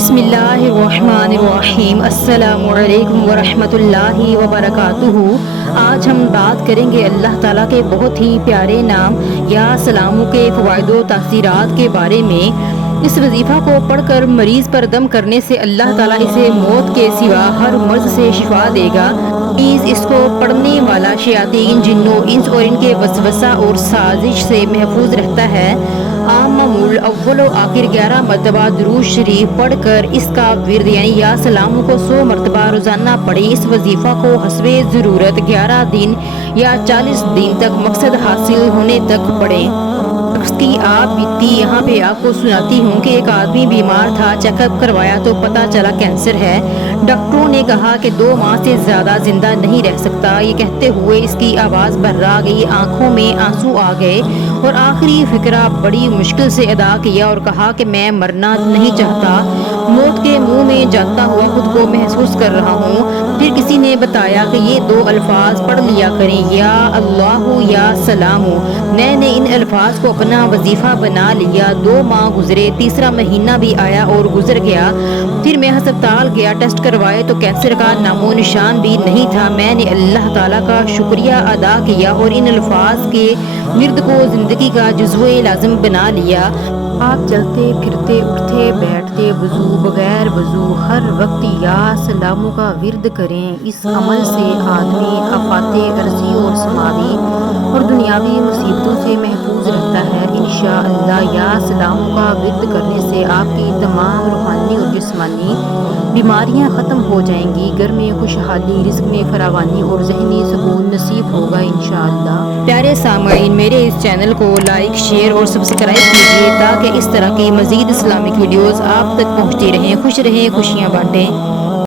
बिस्मिल्लाहिर्रहमानिर्रहीम। अस्सलामु अलैकुम वरहमतुल्लाहि वबरकातुहू। आज हम बात करेंगे अल्लाह ताला के बहुत ही प्यारे नाम या सलामों के फ़वाइद व तासीरात के बारे में। इस वजीफ़ा को पढ़कर मरीज़ पर दम करने से अल्लाह ताला इसे मौत के सिवा हर मर्ज़ से शिफा देगा। इसको पढ़ने वाला शयातीन, जिन्नों, इंस और इनके वसवसा और साजिश से महफूज रहता है। आम मामूल अव्वल व आखिर 11 मरतबा दुरूद शरीफ पढ़कर इसका विर्द यानी या सलामों को 100 मरतबा रोज़ाना पढ़ें। इस वजीफ़ा को हस्बे ज़रूरत 11 दिन या 40 दिन तक मकसद हासिल होने तक पढ़ें। की आप बीती यहाँ पे आपको सुनाती हूँ कि एक आदमी बीमार था, चेकअप करवाया तो पता चला कैंसर है। डॉक्टरों ने कहा कि 2 माह से ज़्यादा जिंदा नहीं रह सकता। ये कहते हुए इसकी आवाज़ भर्रा गई, आंखों में आंसू आ गए और आखिरी फिक्रा बड़ी मुश्किल से अदा किया और कहा कि मैं मरना नहीं चाहता, मौत के मुंह में जाता हुआ खुद को महसूस कर रहा हूँ। फिर किसी ने बताया कि ये 2 अल्फाज पढ़ लिया करें, या अल्लाहु या सलामु। मैंने इन अल्फाज को अपना वजीफा बना लिया। 2 माह गुजरे, तीसरा महीना भी आया और गुजर गया। फिर मैं अस्पताल गया, टेस्ट करवाए तो कैंसर का नामो निशान भी नहीं था। मैंने अल्लाह ताला का शुक्रिया अदा किया और इन अल्फाज के विर्द को जिंदगी का जुज़्वे लाज़िम बना लिया। आप चलते फिरते उठते बैठते वज़ू बगैर वज़ू हर वक्त या सलामों का विर्द करें। इस अमल से आदमी आफाते अर्ज़ी और समावी और दुनियावी मुसीबतों से महफूज रहता है। इंशाअल्लाह या सलामों का विर्द करने से आपकी तमाम रूहानी और जिस्मानी बीमारियां ख़त्म हो जाएंगी। घर में खुशहाली, रिज़्क़ में फरावानी और ज़हनी सुकून नसीब होगा इंशाअल्लाह। प्यारे सामईन, मेरे इस चैनल को लाइक, शेयर और सब्सक्राइब कीजिए ताकि इस तरह की मज़ीद इस्लामिक वीडियोज़ आप तक पहुँचती रहें। खुश रहें, खुशियाँ बाँटें।